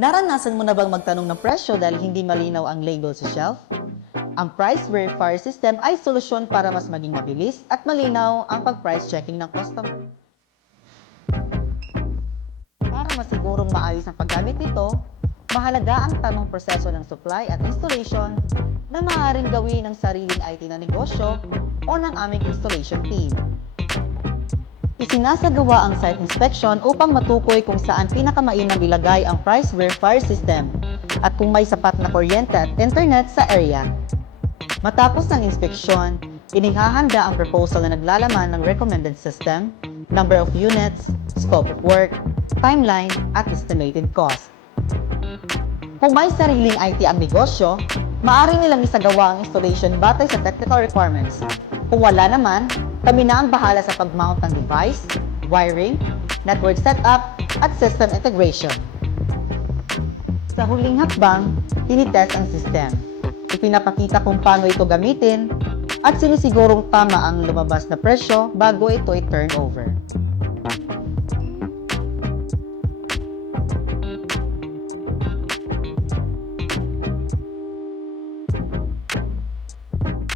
Naranasan mo na bang magtanong ng presyo dahil hindi malinaw ang label sa shelf? Ang price verifier system ay solusyon para mas maging mabilis at malinaw ang pag-price checking ng customer. Para masigurong maayos ang paggamit nito, mahalaga ang tamang proseso ng supply at installation na maaaring gawin ng sariling IT na negosyo o ng aming installation team. Isinasagawa ang site inspection upang matukoy kung saan pinakamainam ilagay ang price verifier system at kung may sapat na kuryente at internet sa area. Matapos ng inspeksyon, inihahanda ang proposal na naglalaman ng recommended system, number of units, scope of work, timeline, at estimated cost. Kung may sariling IT ang negosyo, maaari nilang isagawa ang installation batay sa technical requirements. Kung wala naman, kami na ang bahala sa pag-mount ng device, wiring, network setup, at system integration. Sa huling hakbang, tinitest ang system. Ipinapakita kung paano ito gamitin at sinisigurong tama ang lumabas na presyo bago ito i-turn over.